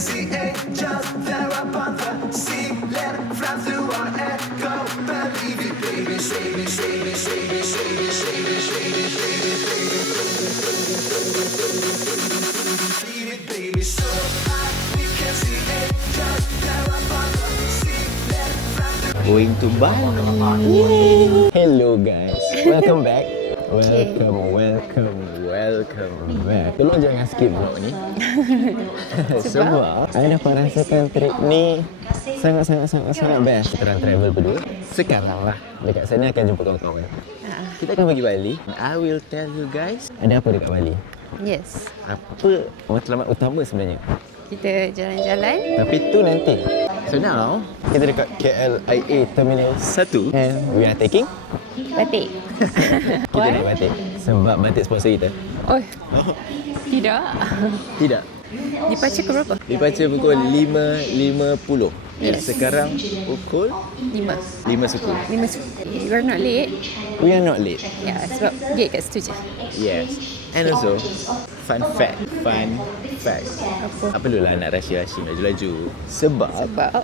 see angels there upon the sea. Let it fly through our echo. Believe it, baby. Save it, save it, save it, save it, save it, save it, save it, save it, baby. So high, we can see angels there upon the sea. Let it fly through. Going to Bali. Hello guys, welcome back. Welcome back. Tolong jangan skip vlog ni. Sebab saya dapat rasakan trip ni sangat best. Kita orang travel berdua. Sekarang lah dekat sana akan jumpa kawan-kawan. Kita akan pergi Bali. I will tell you guys ada apa dekat Bali. Yes. Apa matlamat utama sebenarnya? Kita jalan-jalan. Tapi tu nanti. So now kita dekat KLIA Terminal 1 and we are taking Batik. kita naik batik sebab batik sponsor kita. Oh. Tidak. Tidak. Departure ke berapa? Departure pukul 5.50. Yes. Sekarang pukul 5. 5 suku. You are not late. We are not late. Ya, sebab gate kat situ je. Yes. And also fun fact. Apa? Tak perlulah nak rush-rush laju-laju. Sebab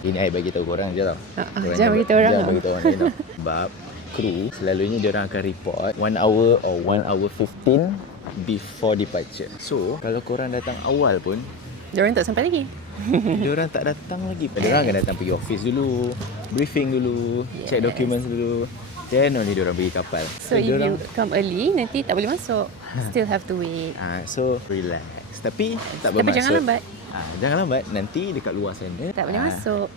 ini I bagi tahu korang je tau. Jangan bagi tahu orang. Jangan bagi tahu orang lain tau. Sebab kru selalunya diorang akan report 1 hour or 1 hour 15 before departure. So kalau korang datang awal pun Diorang tak sampai lagi. diorang tak datang lagi. Diorang akan datang pergi office dulu, briefing dulu, check documents dulu. Then only diorang pergi kapal. So if you come early, nanti tak boleh masuk. Still have to wait. So relax. Tapi tak bermaksud. Tapi jangan lambat. Jangan lambat. Nanti dekat luar sana Tak boleh masuk.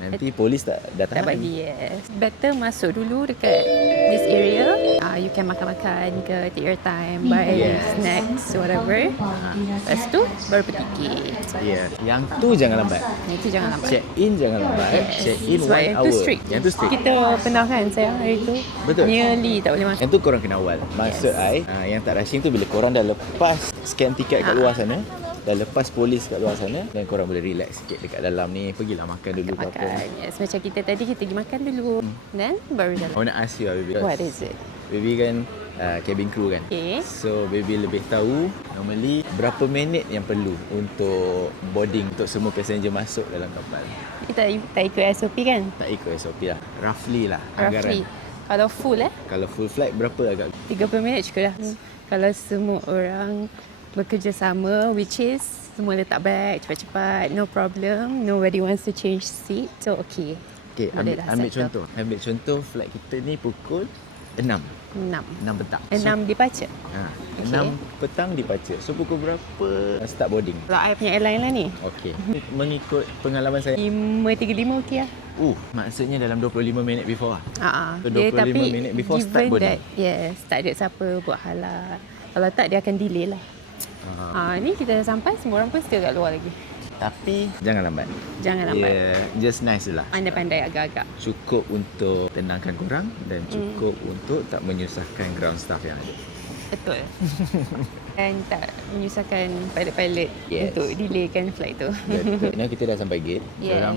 nanti polis tak datang Tak lagi. bagi, yes. Better masuk dulu dekat this area. You can makan-makan ke, take your time, buy snacks, whatever. Lepas tu, baru pergi gate. Yeah. Yang tu jangan lambat. Itu jangan lambat. Check in jangan lambat. Check in Sebab 1 yang hour. tu strict. Yang tu strict. Kita pernah kan sayang hari tu. Betul. Nearly tak boleh masuk. Yang tu korang kena awal. Maksud I, yang tak rushing tu bila korang dah lepas scan tiket kat luar sana, dah lepas polis kat luar sana, dan korang boleh relax sikit dekat dalam ni. Pergilah makan dulu ke apa. Makan. Yes, macam kita tadi, kita pergi makan dulu. Then, baru jalan. I want to ask you, baby. What is it? Baby kan cabin crew kan. Okay. So baby lebih tahu normally berapa minit yang perlu untuk boarding untuk semua passenger masuk dalam kapal. Kita tak ikut SOP kan? Tak ikut SOP lah. Roughly lah Roughly. anggaran. Kalau full Kalau full flight berapa agak? 30 minit cukup dah. Kalau semua orang bekerjasama, which is semua letak bag cepat-cepat, no problem, nobody wants to change seat, so okay. Okay, Boleh dah settle. Ambil contoh flight kita ni pukul 6 petang. 6 departure. 6 petang departure. So pukul berapa start boarding? Kalau I punya airline lah ni, Okey. Mengikut pengalaman saya, 5.35 okey lah. maksudnya dalam 25 minit before lah. So, Dia 25 tapi minit before start given boarding. that, yes, tak ada siapa buat halat. Kalau tak, dia akan delay lah. Ni kita dah sampai, semua orang pun still kat luar lagi. Tapi jangan lambat. Jangan lambat. Just nice je lah. Pandai-pandai agak-agak. Cukup untuk tenangkan korang dan cukup untuk tak menyusahkan ground staff yang ada. Betul. Dan tak menyusahkan pilot-pilot untuk delaykan flight tu. Betul. Now kita dah sampai gate. Yes. Korang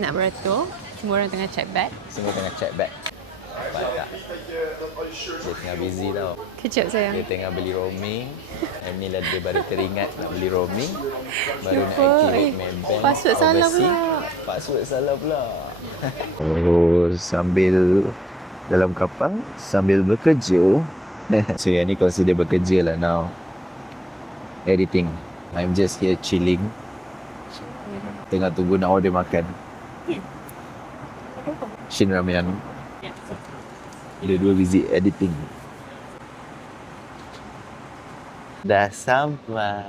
Nak beratur. Semua orang tengah check bag. semua tengah check bag. Nampak tak? Dia tengah busy tau. Kejap sayang. Dia tengah beli roaming. Emil dia baru teringat nak beli roaming. Baru nak Lupa. activate Maybank. Password salah overseas. pula. Password salah pula. Sambil dalam kapal, sambil bekerja. So yang ni consider bekerja lah now. Editing. I'm just here chilling. Tengah tunggu nak order makan. Shin Ramyan. Ada 2 visit editing. Dah sampai.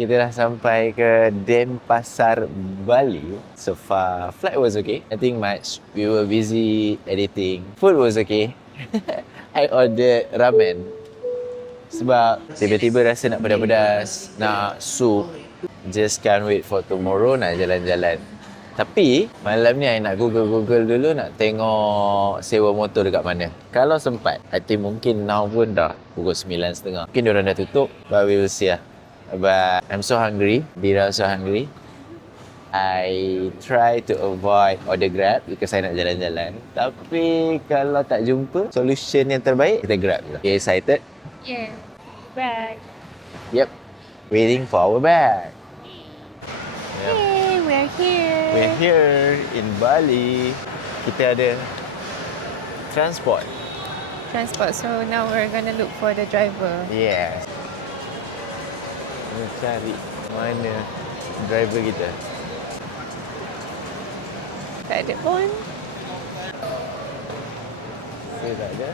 Kita dah sampai ke Denpasar, Bali. So far, flight was okay. Nothing much. We were busy editing. Food was okay. I ordered ramen. Sebab tiba-tiba rasa nak pedas-pedas, nak sup. Just can't wait for tomorrow nak jalan-jalan. Tapi malam ni I nak google dulu nak tengok sewa motor dekat mana. Kalau sempat, I think mungkin now pun dah pukul 9.30. Mungkin diorang dah tutup, but we will see lah. But I'm so hungry, Dira so hungry. I try to avoid order Grab because I nak jalan-jalan. Tapi kalau tak jumpa solution yang terbaik, kita Grab je. Okay, excited? Yeah. Bag. Yep. Waiting for our bag. here in Bali, kita ada transport. Transport. So now we're gonna look for the driver. Yes. Kita cari mana driver kita. Tak ada pun. Saya tak ada.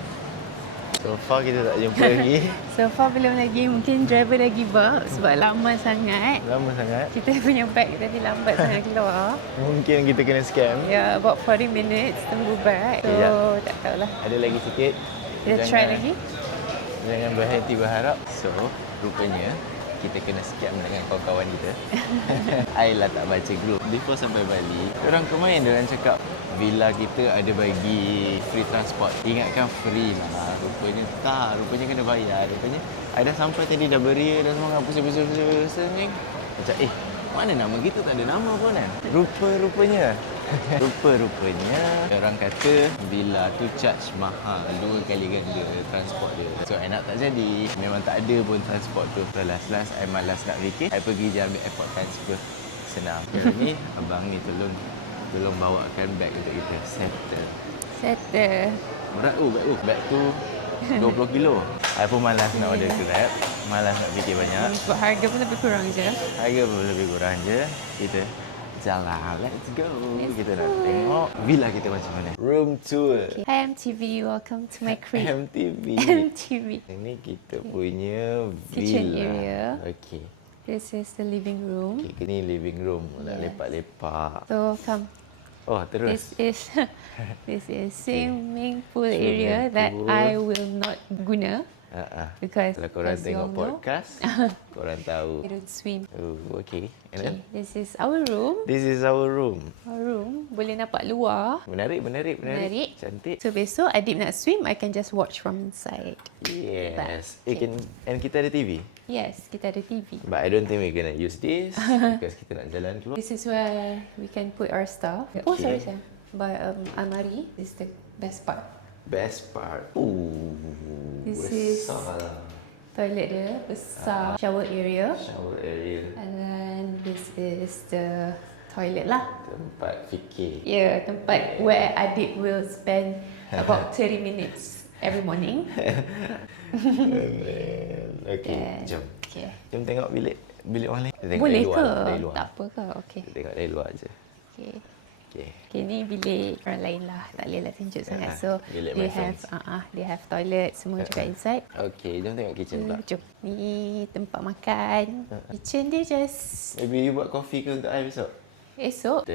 So far kita tak jumpa lagi. So far belum lagi. Mungkin driver dah give up sebab lama sangat. Lama sangat. Kita punya bag tadi lambat sangat keluar. Mungkin kita kena scam. Ya, about 40 minutes tunggu bag. So, Ya. tak tahulah. Ada lagi sikit. Kita try lagi. Jangan berhenti berharap. So, rupanya kita kena scam dengan kawan-kawan kita. I lah tak baca group. Before sampai Bali, orang kemarin diorang cakap villa kita ada bagi free transport. Ingatkan free lah. Rupanya tak. Rupanya kena bayar. Rupanya I dah sampai tadi dah beria dah semua. Pusing-pusing ni. Macam mana nama kita? Tak ada nama pun kan? Rupa-rupanya orang kata villa tu charge mahal 2 kali ganda transport dia. So I nak tak jadi. Memang tak ada pun transport tu. So last I malas nak fikir. I pergi je ambil airport transfer. Senang. Ni abang ni tolong bawakan bag untuk kita. Settle. Berat bag tu 20 kilo. I pun malas nak order Grab. Malas nak fikir banyak. Sebab harga pun lebih kurang je. Kita jalan, let's go. Kita nak tengok villa kita macam mana. Room tour. Okay. Hi MTV, welcome to my crib. MTV. MTV. Ini kita punya Kitchen villa. area. Okay. This is the living room. Okay, ini living room. Nak lepak-lepak. So come. Oh, terus. This is swimming pool area that I will not guna because kalau korang as you tengok all know, podcast, korang tahu. we don't swim. Oh, okay. And then, This is our room. this is our room. Our room boleh nampak luar. Menarik. Menarik. Cantik. So besok Adib nak swim, I can just watch from inside. Yes. Okay. And kita ada TV. Yes, kita ada TV. But I don't think we're gonna use this because kita nak jalan keluar. This is where we can put our stuff. Oh, sorry. By almari. This is the best part. Best part. Ooh. This is toilet dia besar, shower area. Shower area. And then this is the toilet lah. Tempat fikir. Yeah, tempat where Adib will spend about 30 minutes every morning. Okay, jom. Okay. Jom tengok bilik orang lain. Kita tengok Boleh dari luar, ke? Dari luar. Tak apa ke? Okay. Kita tengok dari luar je. Okay. Okay. Okay, ni bilik orang lain lah. Tak boleh lah tunjuk sangat. So, bilik they my have they have toilet semua juga inside. Okay, jom tengok kitchen pula. Jom. Ni tempat makan. Kitchen dia just Maybe you buat coffee ke untuk I besok? esok.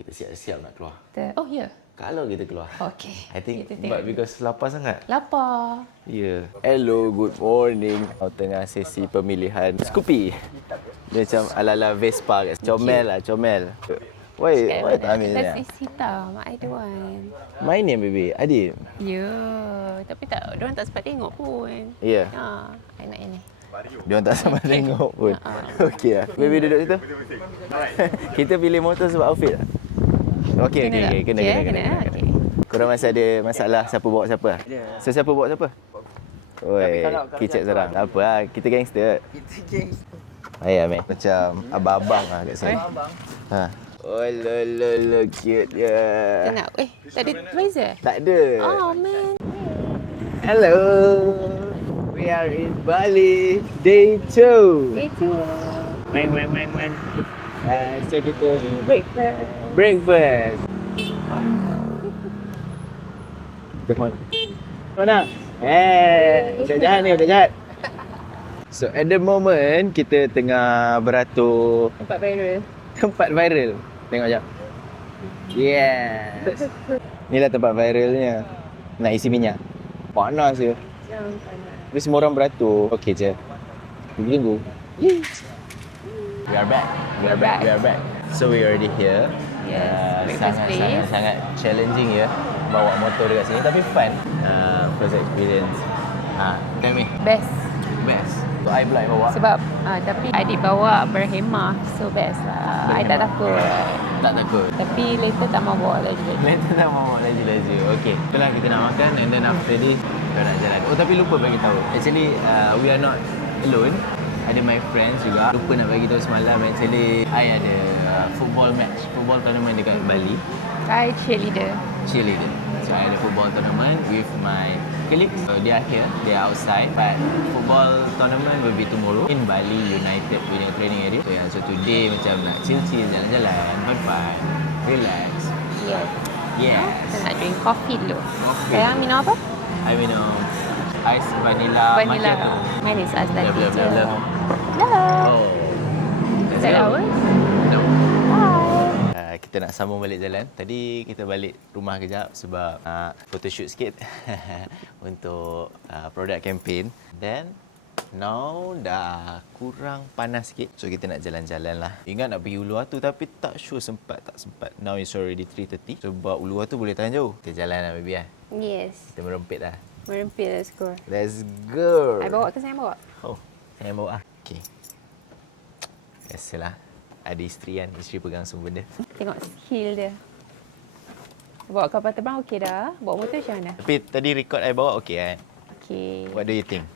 Kita siap-siap nak keluar. Oh, ya. Yeah. Kalau kita keluar. Okay. I think Kita but tengok. because lapar sangat. Lapar. Ya. Yeah. Hello, good morning. Tengah sesi pemilihan Scoopy. Dia macam ala-ala Vespa guys. Comel. Why tak ambil That's ni? hitam. I don't want. Main ni baby. Adib. Ya. Tapi tak, diorang tak sempat tengok pun. Ya. Ha, I nak yang ni. Diorang tak sama tengok pun. Okey lah. Baby duduk situ. Kita pilih motor sebab outfit lah. Okey. Kena. Okay. Korang masih ada masalah siapa bawa siapa? So siapa bawa siapa? Oi, kicap seorang. Tak apa lah. Kita gangster. Ayah meh. Macam abang-abang lah kat sini. Ha. Oh, lo cute je. Kita nak, tak ada visor? Tak ada. Oh, man. Hello. We are in Bali. Day 2. Itu. Main. So kita breakfast. Mana? Budak jahat ni, budak jahat. So at the moment kita tengah beratur tempat viral. Tengok jap. Yes. Inilah tempat viralnya. Nak isi minyak. Panas ke? Jangan panas. Tapi semua orang beratur. Okey je. Tunggu. We are back. So we already here. Yes, breakfast place. Sangat challenging ya bawa motor dekat sini tapi fun. First experience. Tell me. Best. So I pula yang bawa. Sebab tapi adik bawa berhemah. So best lah. I tak takut. Tak takut. Tapi later tak mau bawa lagi. Later tak mau laju-laju. Okay. Itulah kita nak makan and then after this kita nak jalan. Oh tapi lupa bagi tahu. Actually we are not alone. ada my friends juga. Lupa nak bagi tahu semalam, actually I ada football match, football tournament dekat Bali. I cheerleader. Cheerleader. So I ada football tournament with my colleagues. So they are here, they are outside. But football tournament will be tomorrow in Bali United punya training area. So, yeah, so today macam nak chill-chill, jalan-jalan, fun-fun, relax. Yes. Yes. Kita nak drink coffee dulu. Coffee. Sayang minum apa? I minum ais vanilla macchiato. Manis ais Love, latte love, je. love, love. Love. Oh. Is that ours? No. Bye. Kita nak sambung balik jalan. Tadi kita balik rumah kejap sebab photoshoot sikit untuk product campaign. Then now dah kurang panas sikit. So kita nak jalan-jalan lah. Ingat nak pergi Uluwatu tapi tak sure sempat tak sempat. Now it's already 3:30. Sebab Uluwatu boleh tahan jauh. Kita jalan lah baby lah. Yes. Kita merempit lah. Merempit, let's go. Let's go. I bawa ke saya bawa? Oh, saya bawa lah. Okay. Biasalah. Ada isteri kan, isteri pegang semua benda. Tengok skill dia. Bawa kapal terbang okey dah. Bawa motor macam mana? Tapi tadi record I bawa okey kan? Okey. What do you think?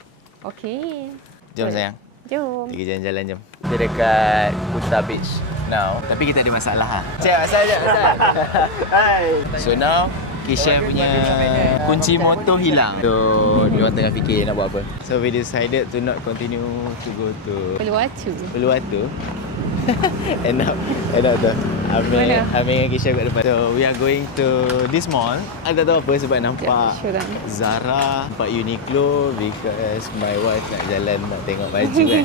Okey. Jom Boleh. sayang. Jom. Kita jalan-jalan jom. Kita dekat Kuta Beach now. Tapi kita ada masalah ha. Cik, asal je, asal. Hai. So now Kisha punya kunci motor hilang. So, diorang tengah fikir nak buat apa. So, we decided to not continue to go to Uluwatu. Uluwatu. end up tu. Mana? Amir dengan Kisha kat depan. So, we are going to this mall. I tak tahu apa sebab nampak Show them. Zara, nampak Uniqlo because my wife nak jalan nak tengok baju kan.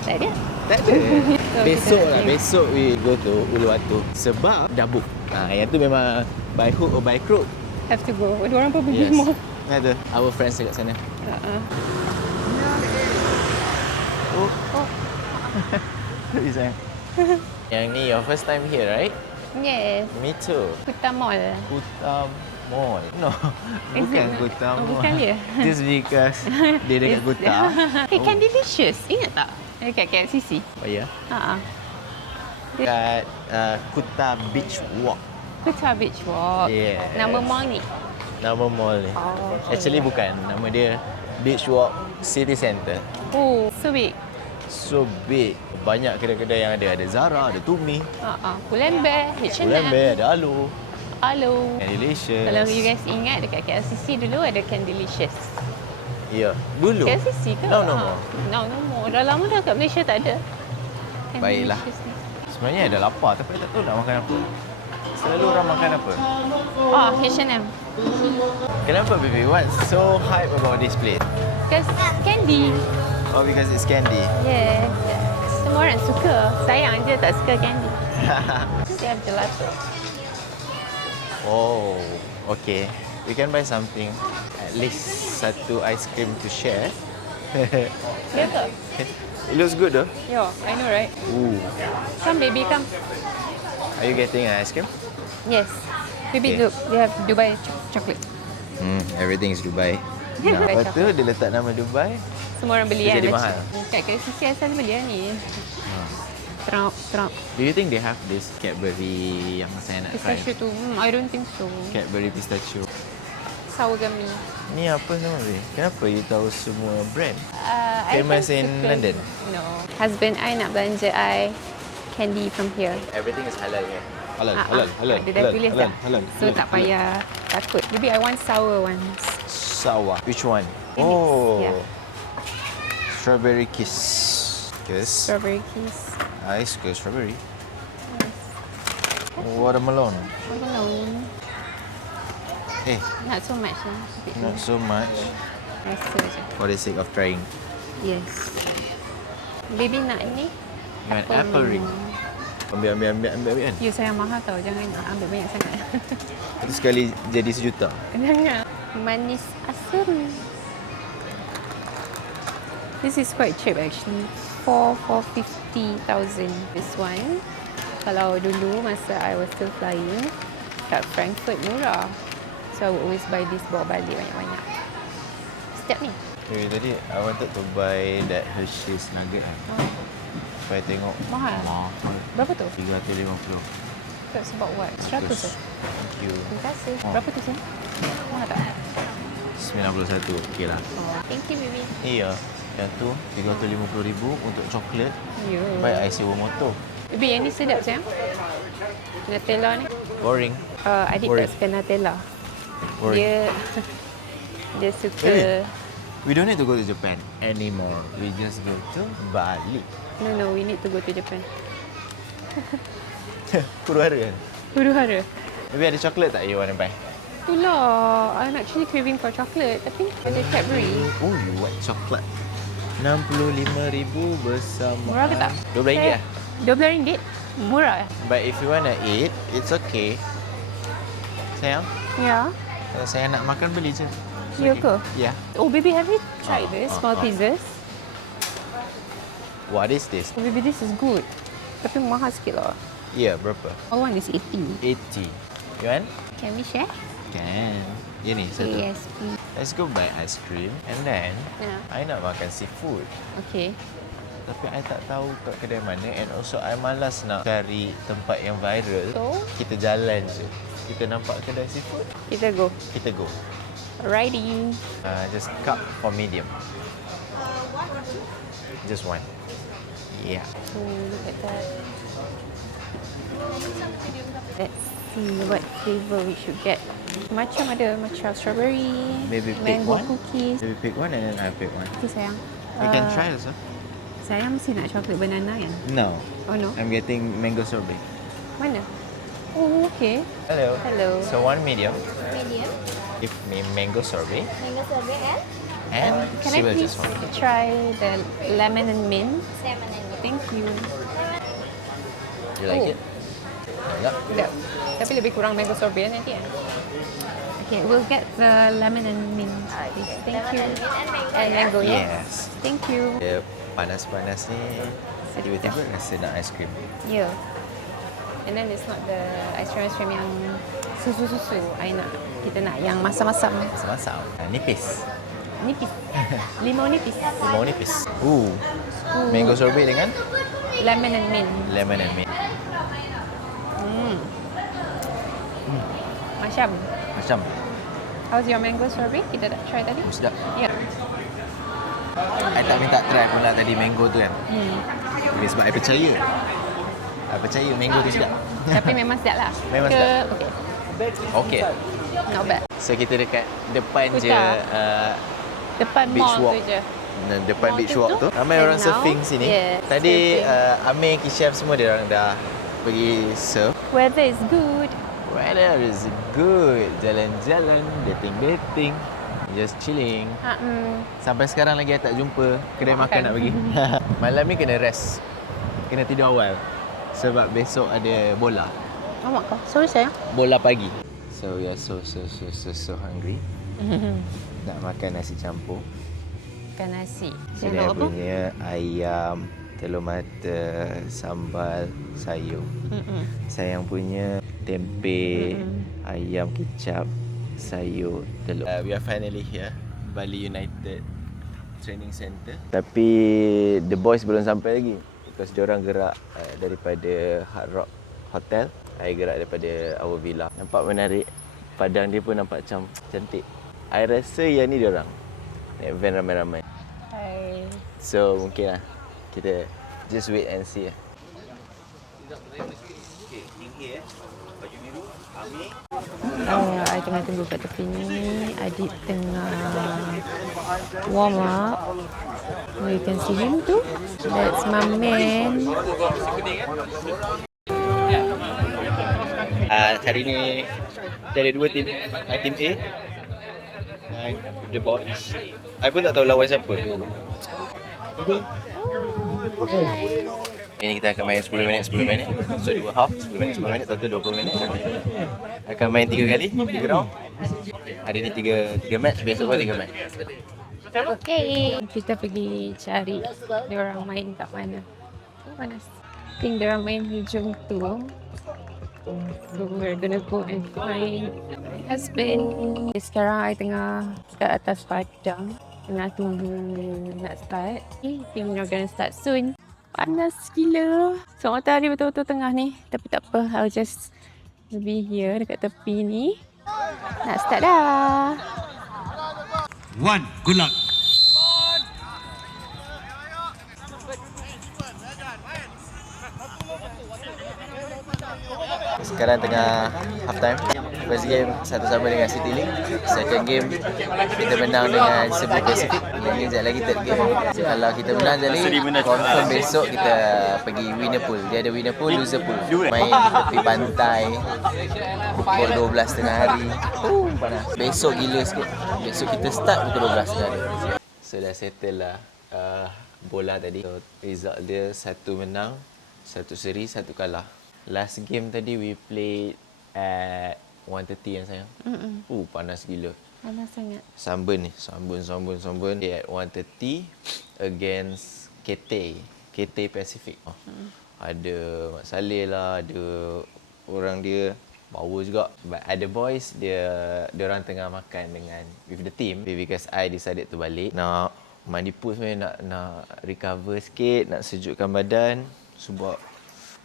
Tak ada. Tak ada. So, Besok kita- lah, besok we go to Uluwatu sebab dah book. Yang tu memang by hook or by crook. Have to go. Dua orang pun pergi Yes. mall. Ada our friends dekat sana. Oh. Sorry sayang. Yang ni your first time here, right? Yes. Me too. Kuta Mall. Kuta Mall. No, Is bukan it? Kuta Oh, Mall. bukan dia? Just because dia dekat Kuta. Hey, Candelicious. Ingat tak? Dekat KLCC. Oh ya? Ha. Kat Kuta Beach Walk. Kuta Beach Walk. Yes. Nama mall ni. Nama mall ni. Oh, okay. Actually bukan. Nama dia Beach Walk City Centre. Oh, so big. So big. Banyak kedai-kedai yang ada. Ada Zara, ada Tumi, Pull&Bear, H&M. Pull&Bear, ada Alo, Hello. Candelicious. Kalau you guys ingat dekat KLCC dulu ada Candelicious. Ya, dulu. KLCC ke? No, no Ah. more. No more. Dah lama dah kat Malaysia tak ada. Baiklah. Candelicious ni. Sebenarnya ada lapar tapi tak tahu nak makan apa. Selalu orang makan apa? Oh, H&M. Kenapa baby? What's so hype about this place? Because candy. Oh, because it's candy. Yes. Semua orang suka. Sayang je tak suka candy. Dia have gelato. Oh, okay. We can buy something. At least satu ice cream to share. Ya ke? It looks good though. Yo, I know right? Ooh. Come baby, come. Are you getting an ice cream? Yes. Baby, Okay. look. They have Dubai chocolate. Everything is Dubai. Dubai Lepas tu dia letak nama Dubai. Semua orang beli Dia kan? jadi macam- mahal. Kat KLCC asal beli lah ni. Trump. Do you think they have this Cadbury yang saya nak try? Pistachio tu, I don't think so. Cadbury pistachio. Sour gummy. Ni apa nama dia? Kenapa you tahu semua brand? I Famous kan in suka- London? No. Husband I nak belanja I candy from here. Everything is halal kan? Halal, Dia dah tulis dah. So tak payah takut. Maybe I want sour ones. Sour. Which one? Phoenix, Oh. yeah. Strawberry kiss. Kiss. Strawberry kiss. I suka strawberry. Watermelon. Watermelon. Not so much. Not so much. Rasa je. For the sake of trying. Yes. Baby nak ni? You want apple ring? Ambil kan? You sayang mahal tau. Jangan ambil banyak sangat. Itu sekali jadi sejuta. Jangan. Manis asam. This is quite cheap actually. 450,000 this one. Kalau dulu masa I was still flying kat Frankfurt murah. So I would always buy this bawa balik banyak-banyak. Setiap ni. Tadi I wanted to buy that Hershey's nugget kan. Supaya tengok. Mahal. Mahal. Berapa tu? 350. That's about what? 100 tu? Thank you. Terima kasih. Oh. Berapa tu sini? Mahal tak? 91. Okey lah. Oh, thank you baby. Iya. Yang tu RM350,000 untuk coklat. Ya. Baik I sewa motor. Baby, yang ni sedap sayang. Nutella ni. Boring. Adik Boring. tak suka Nutella. Boring. Dia suka... We don't need to go to Japan anymore. We just go to Bali. No, we need to go to Japan. Huru-hara kan? Huru-hara. Maybe ada coklat tak you want to buy? Itulah, I'm actually craving for chocolate. Tapi ada Cadbury. Oh, you want coklat. RM65,000 bersama... Murah ke tak? RM12 lah. RM12? Murah. But if you want to eat, it's okay. Sayang, Ya. kalau sayang nak makan, beli je. Ya ke? Yeah. Oh, baby, have you tried this? Maltesers? What is this? Oh, baby, this is good. Tapi mahal sikit lah. Yeah, berapa? All one is 80. 80. You want? Can we share? Can. Ye ni, satu. Yes, please. Let's go buy ice cream. And then, Yeah. I nak makan seafood. Okay. Tapi I tak tahu kat kedai mana. And also, I malas nak cari tempat yang viral. So, Kita jalan je. Kita nampak kedai seafood, kita go. kita go. Alrighty. Just cup for medium. Just one. Yeah. Oh, look at that. Let's see what flavor we should get. Macam ada matcha strawberry, Maybe pick mango one. cookies. Maybe pick one and then I pick one. Okay, sayang. We can try also. Sayang mesti nak coklat banana kan? No. Oh no. I'm getting mango sorbet. Mana? Oh, okay. Hello. Hello. So one medium. Medium, Give me mango sorbet. mango sorbet And and Can she I will please just want. try the lemon and mint? salmon and meat. Thank you. You like Oh. it? Enggak. Sedap. Tapi lebih kurang mango sorbet nanti kan? Okay, we'll get the lemon and mint. Please. Thank you. Lemon and mint and mango. And mango, yes. Yes. Thank you. Dia panas-panas ni tiba-tiba rasa nak ice cream. Yeah. And then it's not the ice cream yang susu-susu. Kita nak yang masam-masam. Masam-masam. Nipis. Nipis. Limau nipis. Limau nipis. Mango sorbet dengan Lemon and mint. lemon and mint. Macam. Macam How's your mango sorbet? Kita dah try tadi? sedap. Yeah. I tak minta try pula tadi mango tu kan. Tapi sebab I percaya. I percaya mango tu sedap. Tapi memang sedap lah. Memang sedap. Okay. Okay. Not bad. So kita dekat depan je Hutan. Depan beach mall walk. tu je. Depan Mall beach tu walk tu. tu. Ramai And orang now, surfing sini. yes, Tadi surfing. Amir, Kishaf semua dia orang dah pergi surf. Weather is good. Weather is good. Jalan-jalan, dating-dating. Just chilling. Sampai sekarang lagi I tak jumpa kedai Makan. makan nak pergi. Malam ni kena rest. Kena tidur awal. Sebab besok ada bola. Awak kau? Sorry sayang. Bola pagi. So we are so hungry. Nak makan nasi campur. Makan nasi. Sini I punya ayam, telur mata, sambal, sayur. Sayang punya tempe, ayam kicap, sayur, telur. We are finally here, Bali United Training Center. Tapi the boys belum sampai lagi because diorang gerak daripada Hard Rock Hotel. I gerak daripada our villa. Nampak menarik. Padang dia pun nampak macam cantik. I rasa yang ni diorang. Naik van ramai-ramai. Hai. So mungkin lah kita just wait and see lah. I tengah tunggu kat tepi ni. Adik tengah warm up. You can see him too. That's my man. Hari ni ada dua tim. Tim A dan The Boys. I pun tak tahu lawan siapa. Ini kita akan main 10 minit. So 2 half, 10 minit, total 20 minit. Akan main 3 kali, 3 round. Hari ni 3 match, besok pun 3 match. Okay. Kita pergi cari diorang main kat mana. Oh, panas. I think diorang main hujung tu. So we're gonna go and find my husband. Sekarang I tengah kat atas padang. Tengah tunggu nak start. I think we're gonna start soon. Panas gila. So matahari betul-betul tengah ni. Tapi tak apa. I'll just be here dekat tepi ni. Nak start dah. One, good luck. Sekarang tengah half time. First game 1-1 dengan City Link. Second game kita menang dengan Cebu Pacific. Ini sekejap lagi third game. Kalau kita menang sekejap lagi, confirm besok kita pergi winner pool. Dia ada winner pool, loser pool. Main tepi pantai pukul 12 tengah hari. Panas. Besok gila sikit. Besok kita start pukul 12 tengah hari. So dah settle lah bola tadi. So, result dia 1 menang, 1 seri, 1 kalah. Last game tadi we played at 1:30 yang sayang. Panas gila. Panas sangat. Sunburn ni. Sunburn. At 1:30 against KT Pacific. Ada Mak Saleh lah, ada orang dia. Power juga. But other boys, dia orang tengah makan dengan with the team. Because I decided to balik. Nak mandi pool sebenarnya nak recover sikit, nak sejukkan badan. Sebab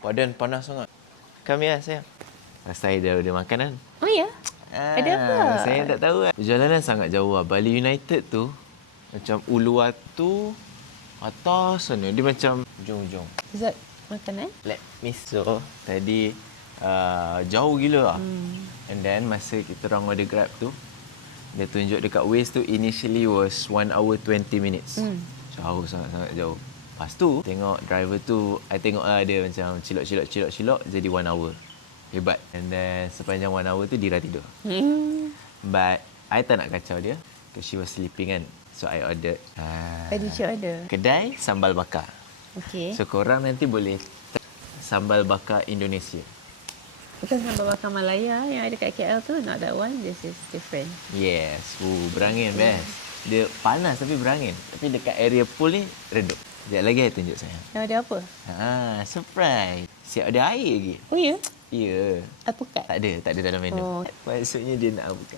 badan panas sangat. Kami lah sayang. Saya dah makanan. Oh ya? Ada apa? Saya tak tahu lah. Perjalanan sangat jauh lah. Bali United tu, macam Uluwatu, atas sana. Dia macam ujung-ujung. Zat makanan? Let me so. Tadi jauh gila lah. And then masa kita orang order Grab tu, dia tunjuk dekat Waze tu initially was 1 hour 20 minutes. Jauh, sangat-sangat jauh. Lepas tu, tengok driver tu, I tengok lah dia macam cilok jadi 1 hour. Hebat. And then sepanjang 1 hour tu Dira tidur. But I tak nak kacau dia because she was sleeping kan. So I ordered Tadi you order? kedai sambal bakar. Okay. So korang nanti boleh sambal bakar Indonesia. Bukan sambal bakar Malaya yang ada kat KL tu. Not that one. This is different. Yes. Berangin best. Dia panas tapi berangin. Tapi dekat area pool ni redup. Sekejap lagi I tunjuk saya. Yang ada apa? Surprise. Siap ada air lagi. Oh ya? Ya. Alpukat? Tak ada dalam menu. Oh. Maksudnya dia nak buka.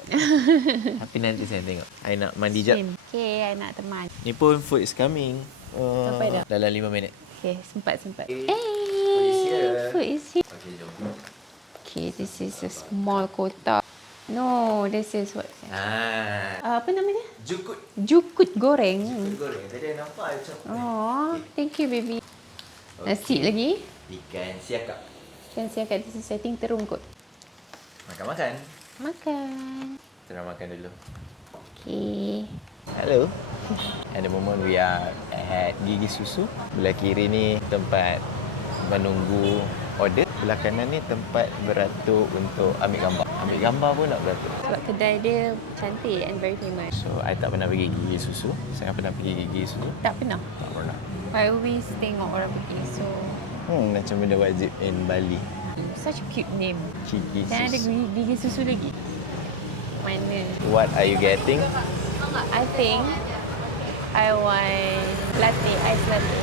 Tapi nanti saya tengok. I nak mandi jap. Okay, I nak teman. Ni pun food is coming. Sampai dah? Dalam 5 minit. Okay, sempat. Food Hey, here. food is here. Okay, jom. Okay, this is a small kotak. No, this is what? Apa namanya? Jukut. Jukut goreng. Goreng. Tadi I nampak macam. Oh, thank you baby. Nasi lagi. Ikan siakap. Kan saya kat this is setting terung kot. Makan-makan. Makan. Kita nak makan dulu. Okay. Hello. At the moment we are at Gigi Susu. Belah kiri ni tempat menunggu order. Belah kanan ni tempat beratur untuk ambil gambar. Ambil gambar pun nak beratur. Sebab kedai dia cantik and very famous. So, I tak pernah pergi Gigi Susu. Saya pernah pergi Gigi Susu. Tak pernah. Tak pernah. I always tengok orang pergi. So, Macam benda wajib in Bali. such a cute name. Gigi Dan ada Susu. gigi susu lagi. Mana? What are you getting? I think I want latte, ice latte.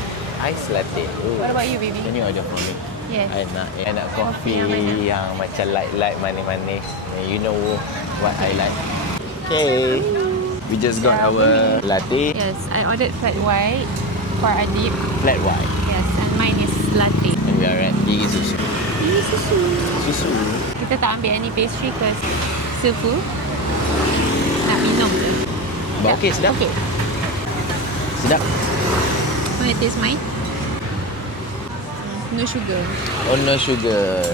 Ice latte. Oh. What about you, baby? Can you order for me? Yes. I nak kopi yang mana? yang macam light-light, manis-manis. You know what I like. Okay. We just got our latte. Yes, I ordered flat white for Adib. Flat white. Yes, and mine is latte. And we are at Gigi Susu. Ini susu. Susu. Kita tak ambil any pastry ke Sefu. Nak minum je. But okay, sedap. Okay. Sedap. Want to taste mine? No sugar. Oh, no sugar.